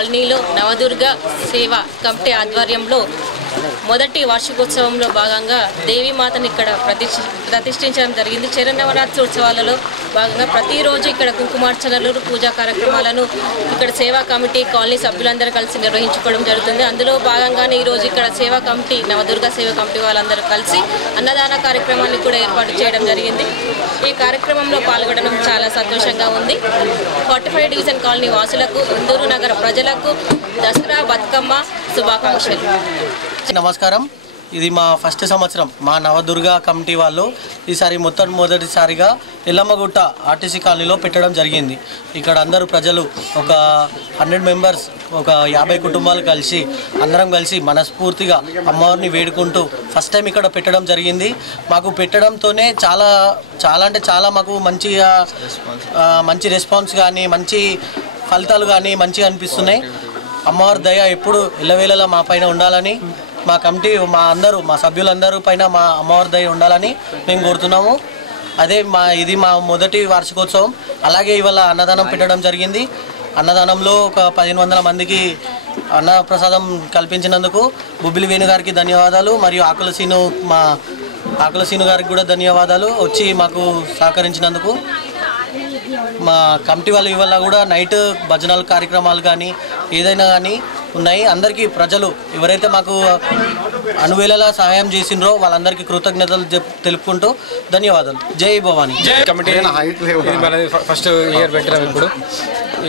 కాలనీలో నవదుర్గ సేవ కమిటీ ఆధ్వర్యంలో మొదటి వార్షికోత్సవంలో భాగంగా దేవీమాతను ఇక్కడ ప్రతిష్ఠించడం జరిగింది. శరన్నవరాత్రి ఉత్సవాలలో భాగంగా ప్రతిరోజు ఇక్కడ కుంకుమార్చనలు పూజా కార్యక్రమాలను ఇక్కడ సేవా కమిటీ కాలనీ సభ్యులందరూ కలిసి నిర్వహించుకోవడం జరుగుతుంది. అందులో భాగంగానే ఈరోజు ఇక్కడ సేవా కమిటీ నవదుర్గ సేవా కమిటీ వాళ్ళందరూ కలిసి అన్నదాన కార్యక్రమాన్ని కూడా ఏర్పాటు చేయడం జరిగింది. ఈ కార్యక్రమంలో పాల్గొనడం చాలా సంతోషంగా ఉంది. 45 డివిజన్ కాలనీ వాసులకు, ఇందూరు నగర ప్రజలకు దసరా బతుకమ్మ శుభాకాంక్షలు. నమస్కారం. ఇది మా ఫస్ట్ సంవత్సరం మా నవదుర్గ కమిటీ వాళ్ళు ఈసారి మొదటిసారిగా ఎల్లమ్మగుట్ట ఆర్టీసీ కాలనీలో పెట్టడం జరిగింది. ఇక్కడ అందరూ ప్రజలు ఒక 100 మెంబర్స్, ఒక 50 కుటుంబాలు కలిసి అందరం కలిసి మనస్ఫూర్తిగా అమ్మవారిని వేడుకుంటూ ఫస్ట్ టైం ఇక్కడ పెట్టడం జరిగింది. మాకు పెట్టడంతోనే చాలా మాకు మంచి రెస్పాన్స్ కానీ మంచి ఫలితాలు కానీ మంచిగా అనిపిస్తున్నాయి. అమ్మవారి దయ ఎప్పుడు ఎల్లవేళలా మా పైన ఉండాలని, మా కమిటీ మా సభ్యులందరూ పైన మా అమ్మవారి దయ ఉండాలని మేము కోరుతున్నాము. ఇది మా మొదటి వార్షికోత్సవం. అలాగే ఇవాళ అన్నదానం పెట్టడం జరిగింది. అన్నదానంలో ఒక 1500 మందికి అన్నప్రసాదం కల్పించినందుకు బుబ్బిలి వేణు గారికి ధన్యవాదాలు, మరియు ఆకుల సీను గారికి కూడా ధన్యవాదాలు వచ్చి మాకు సహకరించినందుకు. మా కమిటీ వాళ్ళు ఇవాళ కూడా నైట్ భజనల కార్యక్రమాలు కానీ ఏదైనా కానీ ఉన్నాయి. అందరికీ ప్రజలు ఎవరైతే మాకు అనువేళలా సహాయం చేసిండ్రో వాళ్ళందరికీ కృతజ్ఞతలు తెలుపుకుంటూ ధన్యవాదాలు. జై భవానీ. కమిటీ ఫస్ట్ ఇయర్ పెట్టినాం. ఇప్పుడు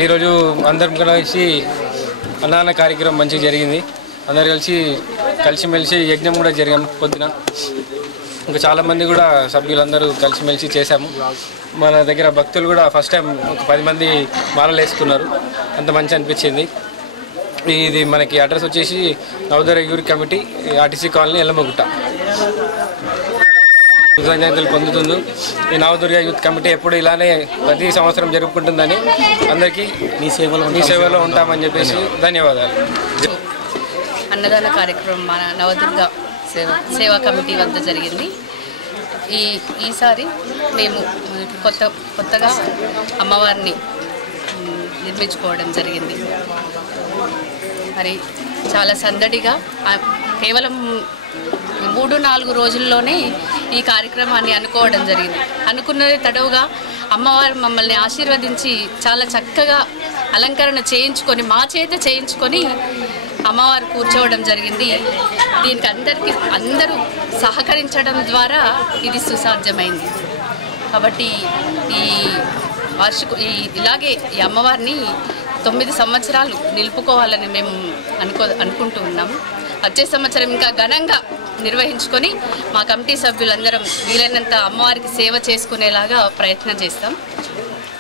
ఈరోజు అందరం కలిసి అన్నదాన కార్యక్రమం మంచిగా జరిగింది. అందరు కలిసిమెలిసి యజ్ఞం కూడా జరిగాం పొద్దున. ఇంకా చాలామంది కూడా సభ్యులందరూ కలిసిమెలిసి చేశాము. మన దగ్గర భక్తులు కూడా ఫస్ట్ టైం ఒక 10 మంది మాలలు వేసుకున్నారు. అంత మంచి అనిపించింది. ఇది మనకి అడ్రస్ వచ్చేసి Navadurga youth committee, RTC colony, Yellammagutta. కృతజ్ఞతలు పొందుతుంది. ఈ నవదుర్గ యూత్ కమిటీ ఎప్పుడు ఇలానే ప్రతి సంవత్సరం జరుపుకుంటుందని అందరికీ మీ సేవలో ఉంటామని చెప్పేసి ధన్యవాదాలు. అన్నదాన కార్యక్రమం మన నవదుర్గ సేవా కమిటీ వద్ద జరిగింది. ఈసారి మేము కొత్తగా అమ్మవారిని నిర్మించుకోవడం జరిగింది. మరి చాలా సందడిగా కేవలం 3-4 రోజుల్లోనే ఈ కార్యక్రమాన్ని అనుకోవడం జరిగింది. అనుకున్నది తడవుగా అమ్మవారు మమ్మల్ని ఆశీర్వదించి చాలా చక్కగా అలంకరణ చేయించుకొని మా చేత చేయించుకొని అమ్మవారు కూర్చోవడం జరిగింది. దీనికి అందరూ సహకరించడం ద్వారా ఇది సుసాధ్యమైంది. కాబట్టి ఇలాగే ఈ అమ్మవారిని 9 సంవత్సరాలు నిలుపుకోవాలని మేము అనుకుంటూ ఉన్నాము. వచ్చే సంవత్సరం ఇంకా ఘనంగా నిర్వహించుకొని మా కమిటీ సభ్యులందరం వీలైనంత అమ్మవారికి సేవ చేసుకునేలాగా ప్రయత్నం చేస్తాం.